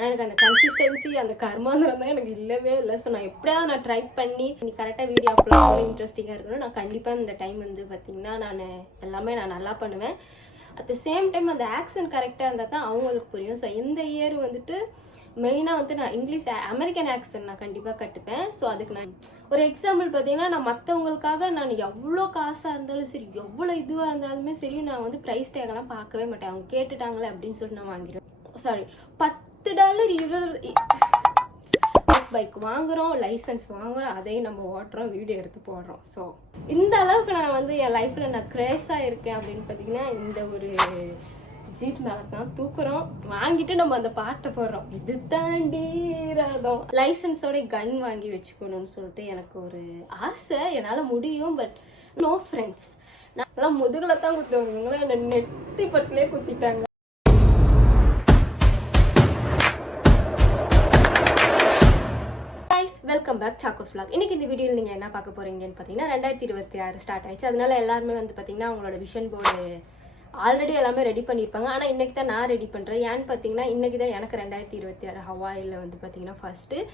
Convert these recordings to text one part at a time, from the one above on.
ஆனால் எனக்கு அந்த கன்சிஸ்டன்சி அந்த கர்மாந்திரம் தான் எனக்கு இல்லவே இல்லை. ஸோ நான் எப்படியாவது நான் ட்ரை பண்ணி நீ கரெக்டாக வீடியோ அப்லோட் பண்ணி இன்ட்ரெஸ்டிங்காக இருக்கணும். நான் கண்டிப்பாக இந்த டைம் வந்து பார்த்தீங்கன்னா நான் எல்லாமே நான் நல்லா பண்ணுவேன். அட் த சேம் டைம் அந்த ஆக்சன்ட் கரெக்டாக இருந்தால் தான் அவங்களுக்கு புரியும். ஸோ இந்த இயர் வந்துட்டு மெயினாக வந்து நான் இங்கிலீஷ் அமெரிக்கன் ஆக்சன்ட் நான் கண்டிப்பாக கற்றுப்பேன். ஸோ அதுக்கு நான் ஒரு எக்ஸாம்பிள் பார்த்தீங்கன்னா, நான் மற்றவங்களுக்காக நான் எவ்வளோ காசாக இருந்தாலும் சரி, எவ்வளோ இதுவாக இருந்தாலுமே சரி, நான் வந்து ப்ரைஸ் டேகெல்லாம் பார்க்கவே மாட்டேன். அவங்க கேட்டுட்டாங்களே அப்படின்னு சொல்லிட்டு நான் வாங்கிடுவேன். சாரி, $10 பைக் வாங்குறோம், லைசன்ஸ் வாங்குறோம், அதையும் நம்ம ஓட்டுறோம், வீடியோ எடுத்து போடுறோம். ஸோ இந்த அளவுக்கு நான் வந்து என் லைஃப்பில் நான் கிரேஸாக இருக்கேன் அப்படின்னு பார்த்தீங்கன்னா, இந்த ஒரு ஜீப் மேலே தான் தூக்குறோம், வாங்கிட்டு நம்ம அந்த பாட்டை போடுறோம். இது தாண்டி ரதம். லைசன்ஸோட கன் வாங்கி வச்சுக்கணும்னு சொல்லிட்டு எனக்கு ஒரு ஆசை, என்னால் முடியும். பட் நோ ஃப்ரெண்ட்ஸ், நான் முதுகில் தான் குத்துவாங்க, இவங்களாம் என்னை நெத்தி பட்டிலே குத்திட்டாங்க. Welcome back Chakos vlog. இன்னைக்கு இந்த வீடியோவில் நீங்கள் என்ன பார்க்க போறீங்கன்னு பார்த்தீங்கன்னா, 2026 ஸ்டார்ட் ஆயிடுச்சு. அதனால எல்லாருமே வந்து பார்த்தீங்கன்னா அவங்களோட விஷன் போர்டு ஆல்ரெடி எல்லாமே ரெடி பண்ணியிருப்பாங்க. ஆனால் இன்றைக்கி தான் நான் ரெடி பண்ணுறேன். ஏன்னு பார்த்தீங்கன்னா, இன்றைக்கி தான் எனக்கு 2026 ஹவாயில் வந்து பார்த்தீங்கன்னா ஃபர்ஸ்ட்டு.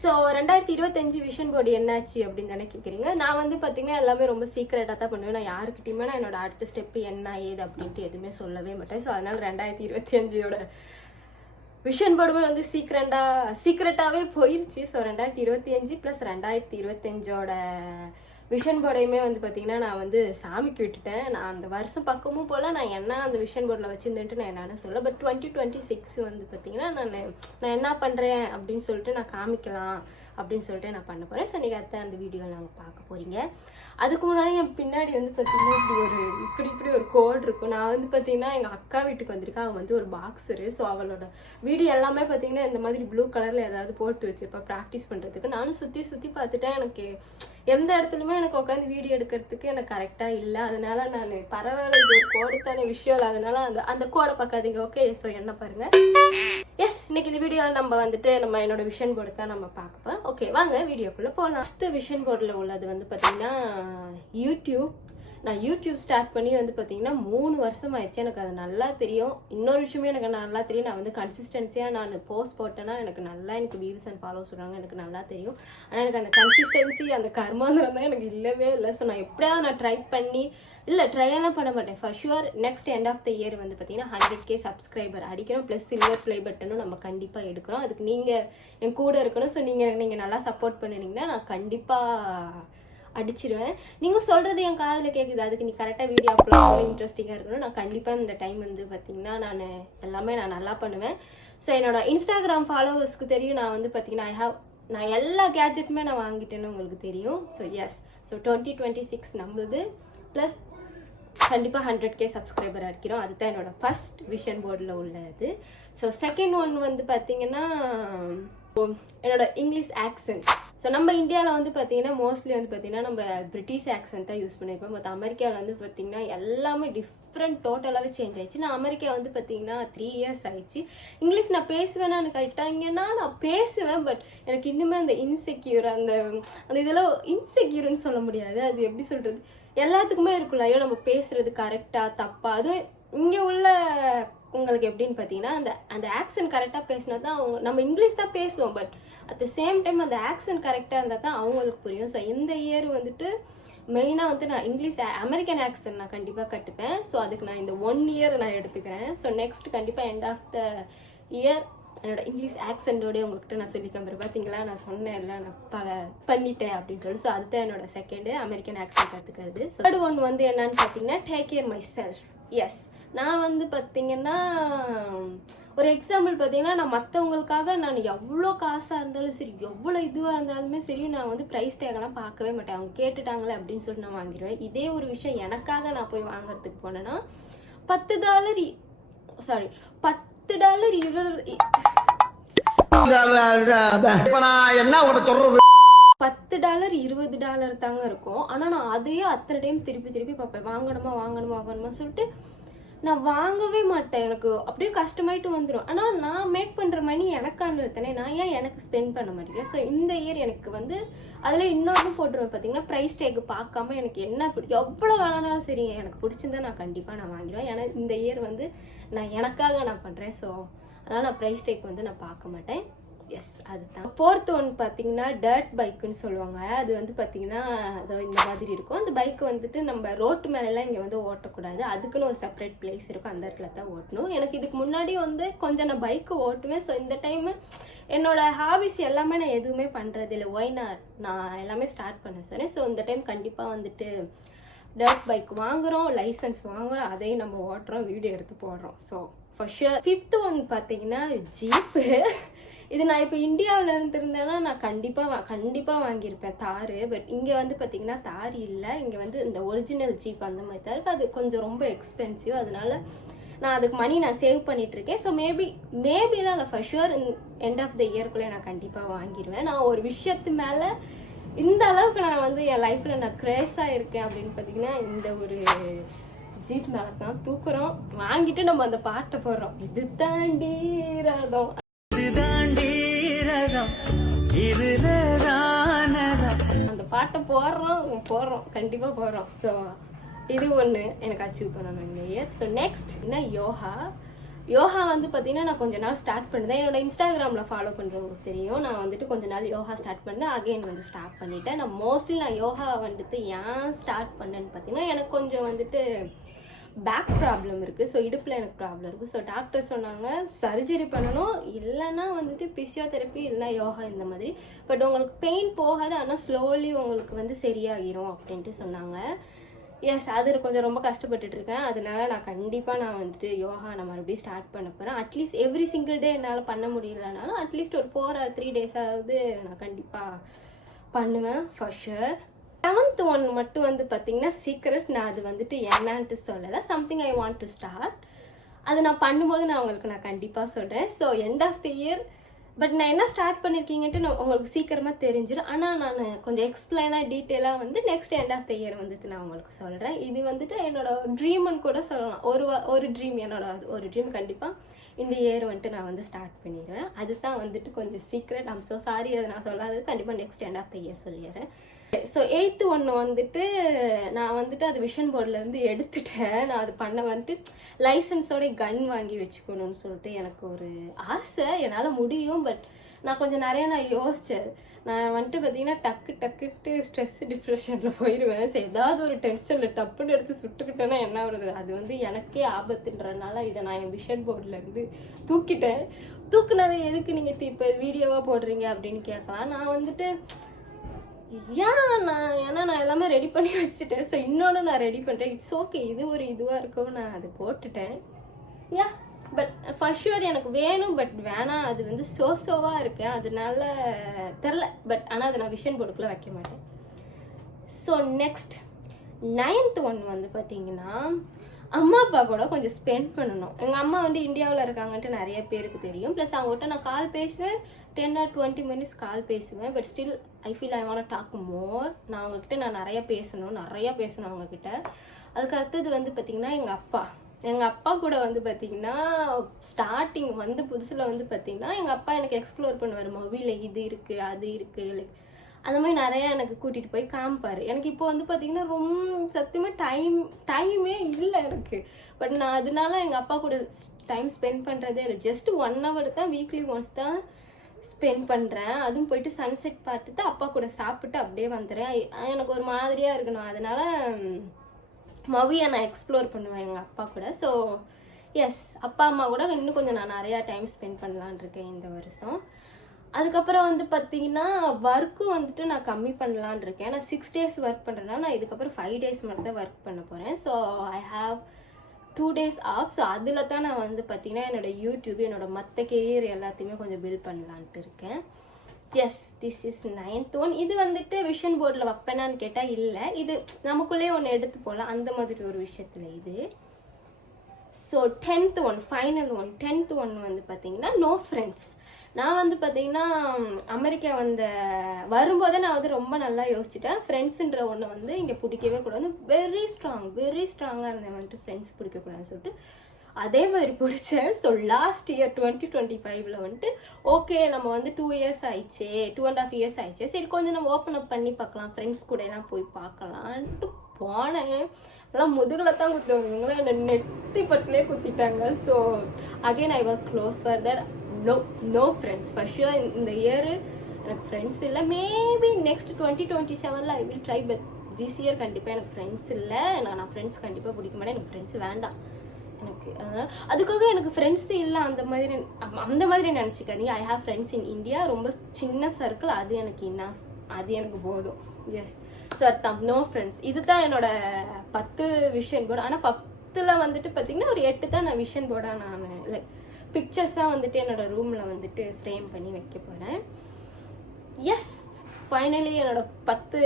ஸோ 2025 விஷன் போர்டு என்னாச்சு அப்படின்னு தானே கேட்குறீங்க. நான் வந்து பார்த்தீங்கன்னா எல்லாமே ரொம்ப சீக்ரெட்டாக தான் பண்ணுவேன். நான் யாருக்கிட்டையுமே நான் என்னோட அடுத்த ஸ்டெப்பு என்ன ஏது அப்படின்ட்டு எதுவுமே சொல்லவே மாட்டேன். ஸோ அதனால் 2025 விஷன் போர்டுமே வந்து சீக்ரெட்டாகவே போயிடுச்சு. ஸோ 2025 + 2025 விஷன் போர்டையுமே வந்து பார்த்தீங்கன்னா நான் வந்து சாமிக்கு விட்டுட்டேன். நான் அந்த வருஷம் பக்கமும் போல் நான் என்ன அந்த விஷன் போர்டில் வச்சுருந்துட்டு நான் என்னென்னு சொல்ல. பட் 2026 வந்து பார்த்தீங்கன்னா நான் என்ன பண்ணுறேன் அப்படின்னு சொல்லிட்டு நான் காமிக்கலாம் அப்படின்னு சொல்லிட்டு நான் பண்ண போகிறேன். ஸோ நீங்கள் அடுத்த அந்த வீடியோவில் நாங்கள் பார்க்க போகிறீங்க. அதுக்கு முன்னாடி என் பின்னாடி வந்து பார்த்தீங்கன்னா இப்படி ஒரு கோட் இருக்கும். நான் வந்து பார்த்தீங்கன்னா எங்கள் அக்கா வீட்டுக்கு வந்திருக்கேன். அவள் வந்து ஒரு பாக்ஸரு. ஸோ அவளோட வீடியோ எல்லாமே பார்த்தீங்கன்னா இந்த மாதிரி ப்ளூ கலரில் ஏதாவது போட்டு வச்சுருப்பா ப்ராக்டிஸ் பண்ணுறதுக்கு. நானும் சுற்றி பார்த்துட்டேன். எனக்கு எந்த இடத்துலையுமே எனக்கு உட்காந்து வீடியோ எடுக்கிறதுக்கு எனக்கு கரெக்டாக இல்லை. அதனால நான் பரவாயில்ல, இது ஒரு கோடு தானே விஷயம் இல்லை, அதனால அந்த கோடை பார்க்காதீங்க. ஓகே, ஸோ என்ன பாருங்க. எஸ், இன்னைக்கு இந்த வீடியோவில் நம்ம வந்துட்டு என்னோட விஷன் போர்டு தான் நம்ம பார்க்க போகிறோம். ஓகே, வாங்க வீடியோக்குள்ளே போகலாம். ஃபஸ்ட்டு விஷன் போர்டில் உள்ளது வந்து பார்த்தீங்கன்னா யூடியூப். நான் யூடியூப் ஸ்டார்ட் பண்ணி வந்து பார்த்தீங்கன்னா 3 வருஷம் ஆயிடுச்சு. எனக்கு அது நல்லா தெரியும். இன்னொரு விஷயமே எனக்கு நல்லா தெரியும். நான் வந்து கன்சிஸ்டன்சியாக நான் போஸ்ட் போட்டேன்னா எனக்கு வியூஸ் அண்ட் ஃபாலோஸ் சொல்கிறாங்க, எனக்கு நல்லா தெரியும். ஆனால் எனக்கு அந்த கன்சிஸ்டன்சி அந்த கர்மாந்திரம் தான் எனக்கு இல்லவே இல்லை. ஸோ நான் எப்படியாவது நான் ட்ரை பண்ணி ட்ரையெல்லாம் பண்ண மாட்டேன். For sure next end of the year வந்து பார்த்தீங்கன்னா 100K சப்ஸ்கிரைபர் அடிக்கிறோம். ப்ளஸ் சில்வர் ப்ளே பட்டனும் நம்ம கண்டிப்பாக எடுக்கிறோம். அதுக்கு நீங்கள் என் கூட இருக்கணும். ஸோ நீங்கள் நல்லா சப்போர்ட் பண்ணினீங்கன்னா நான் கண்டிப்பாக அடிச்சிருவேன். நீங்கள் சொல்கிறது என் காதில் கேட்குது, அதுக்கு நீ கரெக்டாக வீடியோ அப்லோட் பண்ணி இன்ட்ரெஸ்டிங்காக இருக்கணும். நான் கண்டிப்பாக இந்த டைம் வந்து பார்த்தீங்கன்னா நான் நல்லா பண்ணுவேன். ஸோ என்னோட இன்ஸ்டாகிராம் ஃபாலோவர்ஸ்க்கு தெரியும். நான் வந்து பார்த்தீங்கன்னா நான் எல்லா கேஜெட்டுமே நான் வாங்கிட்டேன்னு உங்களுக்கு தெரியும். ஸோ எஸ், ஸோ 2026 நம்மளுது. ப்ளஸ் கண்டிப்பாக 100K சப்ஸ்கிரைபர் அடிக்கிறோம். அதுதான் என்னோட ஃபர்ஸ்ட் விஷன் போர்டில் உள்ளது. ஸோ செகண்ட் ஒன் வந்து பார்த்தீங்கன்னா என்னோட இங்கிலீஷ் ஆக்சன்ட். ஸோ நம்ம இந்தியாவில் வந்து பார்த்தீங்கன்னா மோஸ்ட்லி வந்து பார்த்தீங்கன்னா நம்ம பிரிட்டிஷ் ஆக்சன்ட் தான் யூஸ் பண்ணியிருப்போம். பட் அமெரிக்காவில் வந்து பார்த்தீங்கன்னா எல்லாமே டிஃப்ரெண்ட், டோட்டலாகவே சேஞ்ச் ஆயிடுச்சு. நான் அமெரிக்கா வந்து பார்த்தீங்கன்னா 3 இயர்ஸ் ஆயிடுச்சு. இங்கிலீஷ் நான் பேசுவேன்னா எனக்கு கேட்டாங்கன்னா நான் பேசுவேன். பட் எனக்கு இன்னுமே அந்த இன்செக்யூர் அந்த இதெல்லாம் இன்செக்யூர்னு சொல்ல முடியாது. அது எப்படி சொல்கிறது, எல்லாத்துக்குமே இருக்குல்ல, ஐயோ நம்ம பேசுறது கரெக்டாக தப்பா. அதுவும் இங்கே உள்ள உங்களுக்கு எப்படின்னு பார்த்தீங்கன்னா அந்த ஆக்சன்ட் கரெக்டாக பேசினா தான் நம்ம இங்கிலீஷ் தான் பேசுவோம். But at the same time அந்த ஆக்சன்ட் கரெக்டாக இருந்தால் தான் அவங்களுக்கு புரியும். ஸோ இந்த இயர் வந்துட்டு மெயினாக வந்து நான் இங்கிலீஷ் அமெரிக்கன் ஆக்சன்ட் நான் கண்டிப்பாக கற்றுப்பேன். ஸோ அதுக்கு நான் இந்த 1 இயர் நான் எடுத்துக்கிறேன். ஸோ நெக்ஸ்ட் கண்டிப்பாக எண்ட் ஆஃப் த இயர் என்னோட இங்கிலீஷ் ஆக்சன்டோடய உங்ககிட்ட நான் சொல்லி கம்பேர் பார்த்தீங்களா, நான் சொன்னேன்ல நான் பண்ணிட்டேன் அப்படின்னு சொல்லி. ஸோ அதுதான் என்னோட செகண்டு அமெரிக்கன் ஆக்சன்ட் கற்றுக்கிறது. ஸோ தேர்ட் ஒன் வந்து என்னன்னு பார்த்தீங்கன்னா take care myself. Yes, நான் வந்து பார்த்தீங்கன்னா ஒரு எக்ஸாம்பிள் பார்த்தீங்கன்னா, நான் மற்றவங்களுக்காக நான் எவ்வளோ காசாக இருந்தாலும் சரி, எவ்வளோ இதுவாக இருந்தாலுமே சரி, நான் வந்து ப்ரைஸ் டேகெல்லாம் பார்க்கவே மாட்டேன். அவங்க கேட்டுட்டாங்களே அப்படின்னு சொல்லிட்டு நான் வாங்கிடுவேன். இதே ஒரு விஷயம் எனக்காக நான் போய் வாங்குறதுக்கு போனேன்னா $10 $20 தாங்க இருக்கும். ஆனால் நான் அதையே அத்தனை டைம் திருப்பி பார்ப்பேன். வாங்கணுமா சொல்லிட்டு நான் வாங்கவே மாட்டேன். எனக்கு அப்படியே கஷ்டமாயிட்டு வந்துடும். ஆனால் நான் மேக் பண்ணுற மணி எனக்கானது தானே, நான் ஏன் எனக்கு ஸ்பெண்ட் பண்ண மாட்டேங்க. ஸோ இந்த இயர் எனக்கு வந்து அதில் இன்னொன்று போட்டுருவேன் பார்த்தீங்கன்னா, ப்ரைஸ் டேக் பார்க்காம எனக்கு என்ன எவ்வளோ வேணாலும் சரி எனக்கு பிடிச்சிருந்தா நான் கண்டிப்பாக வாங்கிடுவேன். ஏன்னா இந்த இயர் வந்து நான் எனக்காக நான் பண்ணுறேன். ஸோ அதனால் நான் ப்ரைஸ் டேக் வந்து நான் பார்க்க மாட்டேன். எஸ், அதுதான். 4th ஒன் பார்த்தீங்கன்னா டர்ட் பைக்குன்னு சொல்லுவாங்க. அது வந்து பார்த்தீங்கன்னா அதோ இந்த மாதிரி இருக்கும். அந்த பைக்கு வந்துட்டு நம்ம ரோட்டு மேலெல்லாம் இங்கே வந்து ஓட்டக்கூடாது, அதுக்குன்னு ஒரு செப்பரேட் பிளேஸ் இருக்கும், அந்த இடத்துல தான் ஓட்டணும். எனக்கு இதுக்கு முன்னாடி வந்து கொஞ்சம் நான் பைக்கு ஓட்டுவேன். ஸோ இந்த டைமு என்னோட ஹாபிஸ் எல்லாமே நான் எதுவுமே பண்ணுறது இல்லை. ஒய் நான் எல்லாமே ஸ்டார்ட் பண்ண சொன்னேன். ஸோ இந்த டைம் கண்டிப்பாக வந்துட்டு டர்ட் பைக் வாங்குகிறோம், லைசன்ஸ் வாங்குகிறோம், அதையும் நம்ம ஓட்டுறோம், வீடியோ எடுத்து போடுறோம். So for sure. 5th one பார்த்தீங்கன்னா ஜீப்பு. இது நான் இப்போ இந்தியாவில் இருந்திருந்தேன்னா நான் கண்டிப்பாக வாங்கியிருப்பேன் தார். பட் இங்கே வந்து பார்த்தீங்கன்னா தார் இல்லை, இங்கே வந்து இந்த ஒரிஜினல் ஜீப் அந்த மாதிரி தான் இருக்குது. அது கொஞ்சம் ரொம்ப எக்ஸ்பென்சிவ், அதனால நான் அதுக்கு மணி நான் சேவ் பண்ணிகிட்ருக்கேன். ஸோ மேபி தான் இல்லை, for sure end of the இயர்க்குள்ளே நான் கண்டிப்பாக வாங்கிடுவேன். நான் ஒரு விஷயத்து மேலே இந்த அளவுக்கு நான் வந்து என் லைஃப்பில் நான் க்ரேஸாக இருக்கேன் அப்படின்னு பார்த்தீங்கன்னா இந்த ஒரு ஜீப் மேலே தான் தூக்குறோம். வாங்கிட்டு நம்ம அந்த பாட்டை போடுறோம், இது தாண்டி ரதம், அந்த பாட்டை போடுறோம் கண்டிப்பாக போடுறோம். ஸோ இது ஒன்று எனக்கு அச்சீவ் பண்ணணும் இந்த இயர். ஸோ நெக்ஸ்ட் என்ன, யோகா வந்து பார்த்தீங்கன்னா நான் கொஞ்ச நாள் ஸ்டார்ட் பண்ணுறேன். என்னோட இன்ஸ்டாகிராமில் ஃபாலோ பண்ணுறவங்களுக்கு தெரியும். நான் வந்துட்டு கொஞ்ச நாள் யோகா ஸ்டார்ட் பண்ணேன், அகைன் வந்து ஸ்டார்ட் பண்ணிட்டேன். நான் யோகா வந்துட்டு ஏன் ஸ்டார்ட் பண்ணேன்னு பார்த்தீங்கன்னா எனக்கு கொஞ்சம் வந்துட்டு பேக் ப்ராப்ளம் இருக்குது. ஸோ இடுப்பில் எனக்கு ப்ராப்ளம் இருக்குது. ஸோ டாக்டர் சொன்னாங்க சர்ஜரி பண்ணணும், இல்லைன்னா வந்துட்டு பிசியோதெரப்பி, இல்லைனா யோகா இந்த மாதிரி. பட் உங்களுக்கு பெயின் போகாது, ஆனால் ஸ்லோலி உங்களுக்கு வந்து சரியாகிரும் அப்படின்ட்டு சொன்னாங்க. எஸ், அது கொஞ்சம் ரொம்ப கஷ்டப்பட்டுட்டு இருக்கேன். அதனால நான் கண்டிப்பாக வந்துட்டு யோகா நான் மறுபடியும் ஸ்டார்ட் பண்ண போகிறேன். அட்லீஸ்ட் எவ்ரி சிங்கிள் டே என்னால் பண்ண முடியலனாலும் அட்லீஸ்ட் ஒரு 4 or 3 டேஸாவது நான் கண்டிப்பாக பண்ணுவேன் ஃபார் ஷுர். 7th ஒன் மட்டும் வந்து பார்த்தீங்கன்னா சீக்ரெட். நான் அது வந்துட்டு என்னன்ட்டு சொல்லலை, something I want to start. அது நான் பண்ணும்போது நான் கண்டிப்பாக சொல்கிறேன். So end of the year but நான் என்ன ஸ்டார்ட் பண்ணியிருக்கீங்கன்ட்டு நான் உங்களுக்கு சீக்கிரமாக தெரிஞ்சிடும். ஆனால் நான் கொஞ்சம் எக்ஸ்பிளைனாக டீட்டெயிலாக வந்து next end of the year வந்துட்டு நான் உங்களுக்கு சொல்கிறேன். இது வந்துட்டு என்னோட ட்ரீம்னு கூட சொல்லலாம். ஒரு ட்ரீம், என்னோட ஒரு ட்ரீம் கண்டிப்பாக இந்த இயர் வந்துட்டு நான் வந்து ஸ்டார்ட் பண்ணிடுவேன். அதுதான் வந்துட்டு கொஞ்சம் சீக்ரெட். ஐம் ஸோ சாரி, அதை நான் சொல்லாது. கண்டிப்பாக next end of the year சொல்லிடுறேன். ஸோ 8th ஒன்று வந்துட்டு நான் வந்துட்டு அது விஷன் போர்ட்லேருந்து எடுத்துட்டேன். நான் அது பண்ண வந்துட்டு லைசன்ஸோட கன் வாங்கி வச்சுக்கணும்னு சொல்லிட்டு எனக்கு ஒரு ஆசை, என்னால் முடியும். பட் நான் கொஞ்சம் நான் யோசித்தேன். நான் வந்துட்டு பார்த்தீங்கன்னா டக்குட்டு ஸ்ட்ரெஸ் டிப்ரெஷனில் போயிடுவேன். ஸோ ஏதாவது ஒரு டென்ஷனில் டப்புன்னு எடுத்து சுட்டுக்கிட்டேன்னா என்ன வருது, அது வந்து எனக்கே ஆபத்துன்றனால இதை நான் என் விஷன் போர்ட்லேருந்து தூக்கிட்டேன். தூக்குனது எதுக்கு நீங்கள் இப்போ வீடியோவாக போடுறீங்க அப்படின்னு கேட்கலாம். நான் வந்துட்டு ஏன்னா நான் எல்லாமே ரெடி பண்ணி வச்சுட்டேன். ஸோ இன்னொன்று நான் ரெடி பண்ணுறேன். இட்ஸ் ஓகே, இது ஒரு இதுவாக இருக்கும், நான் அது போட்டுட்டேன். பட் ஃபர்ஸ்ட் ஷுர் எனக்கு வேணும், பட் வேணாம், அது வந்து சோவாக இருக்கேன், அதனால தெரில. பட் ஆனால் அதை நான் விஷன் போர்டுக்குள்ளே வைக்க மாட்டேன். ஸோ நெக்ஸ்ட் 9th ஒன் வந்து பார்த்தீங்கன்னா அம்மா அப்பா கூட கொஞ்சம் ஸ்பெண்ட் பண்ணணும். எங்கள் அம்மா வந்து இந்தியாவில் இருக்காங்கன்ட்டு நிறைய பேருக்கு தெரியும். ப்ளஸ் அவங்ககிட்ட நான் கால் பேசுவேன், 10 or 20 minutes கால் பேசுவேன். But still I feel I want talk more. நான் அவங்கக்கிட்ட நான் நிறையா பேசணும் அவங்கக்கிட்ட. அதுக்கு அடுத்தது வந்து பார்த்திங்கன்னா எங்கள் அப்பா கூட வந்து பார்த்திங்கன்னா ஸ்டார்டிங் வந்து புதுசில் வந்து பார்த்திங்கன்னா எங்கள் அப்பா எனக்கு எக்ஸ்ப்ளோர் பண்ணுவார். மூவியில் இது இருக்குது அது இருக்குது, லைக் அந்த மாதிரி நிறையா எனக்கு கூட்டிகிட்டு போய் காமிப்பார். எனக்கு இப்போ வந்து பார்த்திங்கன்னா ரொம்ப சத்தியமாக டைமே இல்லை எனக்கு. பட் நான் அதனால எங்கள் அப்பா கூட டைம் ஸ்பெண்ட் பண்ணுறதே இல்லை. ஜஸ்ட் 1 hour தான் வீக்லி ஒன்ஸ் தான் ஸ்பெண்ட் பண்ணுறேன். அதுவும் போயிட்டு சன்செட் பார்த்துட்டு அப்பா கூட சாப்பிட்டு அப்படியே வந்துடுறேன். எனக்கு ஒரு மாதிரியாக இருக்கணும், அதனால் மூவியை நான் எக்ஸ்ப்ளோர் பண்ணுவேன் எங்கள் அப்பா கூட. ஸோ எஸ், அப்பா அம்மா கூட இன்னும் கொஞ்சம் நான் நிறையா டைம் ஸ்பெண்ட் பண்ணலான் இருக்கேன் இந்த வருஷம். அதுக்கப்புறம் வந்து பார்த்தீங்கன்னா ஒர்க்கும் வந்துட்டு நான் கம்மி பண்ணலான் இருக்கேன். நான் 6 days ஒர்க் பண்ணுறேன்னா நான் இதுக்கப்புறம் 5 days மட்டும் தான் ஒர்க் பண்ண போகிறேன். So I have 2 days off. So அதில் தான் நான் வந்து பார்த்தீங்கன்னா என்னோடய யூடியூப், என்னோட மற்ற கெரியர் எல்லாத்தையுமே கொஞ்சம் பில்ட் பண்ணலான்ட்டு இருக்கேன். Yes, this is 9th one. இது வந்துட்டு விஷன் போர்டில் வைப்பேனான்னு கேட்டால் இல்லை, இது நமக்குள்ளேயே ஒன்று எடுத்து போகலாம், அந்த மாதிரி ஒரு விஷயத்தில் இது. So 10th one, final one. 10th one வந்து பார்த்தீங்கன்னா நோ ஃப்ரெண்ட்ஸ். நான் வந்து பார்த்தீங்கன்னா அமெரிக்கா வரும்போதே நான் வந்து ரொம்ப நல்லா யோசிச்சுட்டேன். ஃப்ரெண்ட்ஸுன்ற ஒன்று வந்து இங்கே பிடிக்கவே கூடாது. வெரி ஸ்ட்ராங்காக இருந்தேன் வந்துட்டு ஃப்ரெண்ட்ஸ் பிடிக்கக்கூடாதுன்னு சொல்லிட்டு அதே மாதிரி பிடிச்சேன். ஸோ லாஸ்ட் இயர் 2025 வந்துட்டு ஓகே, நம்ம வந்து 2 years ஆயிடுச்சு, 2.5 years ஆயிடுச்சு, சரி கொஞ்சம் நம்ம ஓப்பன் அப் பண்ணி பார்க்கலாம், ஃப்ரெண்ட்ஸ் கூட எல்லாம் போய் பார்க்கலான்ட்டு போனேன், எல்லாம் முதுகில் தான் குத்துவாங்க, இவங்களாம் என்னை நெத்தி பட்டிலே குத்திட்டாங்க. So again I was close for that. No friends for sure. இந்த இயர் எனக்கு ஃப்ரெண்ட்ஸ் இல்லை. Maybe next 2027 I will try, but this year கண்டிப்பாக எனக்கு ஃப்ரெண்ட்ஸ் இல்லை. நான் ஃப்ரெண்ட்ஸ் கண்டிப்பாக பிடிக்க மாட்டேன், எனக்கு ஃப்ரெண்ட்ஸ் வேண்டாம் எனக்கு. அதனால் அதுக்காக எனக்கு ஃப்ரெண்ட்ஸ் இல்லை அந்த மாதிரி நினச்சிக்காதீங்க. I have friends in India, ரொம்ப சின்ன சர்க்கிள், அது எனக்கு அது எனக்கு போதும். எஸ், ஸோ அர்த்தம் நோ ஃப்ரெண்ட்ஸ். இதுதான் என்னோட 10 விஷன் போர்டு. ஆனால் 10ல் வந்துட்டு பார்த்தீங்கன்னா ஒரு 8 தான் நான் விஷன் போர்டாக நான் லைக் பிக்சர்ஸாக வந்துட்டு என்னோட ரூமில் வந்துட்டு ஃப்ரேம் பண்ணி வைக்க போகிறேன். எஸ், ஃபைனலி என்னோட 10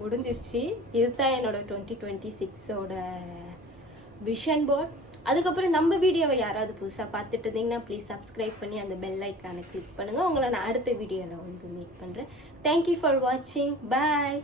முடிஞ்சிருச்சு. இதுதான் என்னோட 2026ஓட விஷன் போர்ட். அதுக்கப்புறம் நம்ம வீடியோவை யாராவது புதுசாக பார்த்துட்டு இருந்தீங்கன்னா ப்ளீஸ் சப்ஸ்கிரைப் பண்ணி அந்த பெல் ஐக்கானை கிளிக் பண்ணுங்கள். உங்களை நான் அடுத்த வீடியோவில் வந்து மீட் பண்ணுறேன். தேங்க்யூ ஃபார் வாட்சிங். பாய்.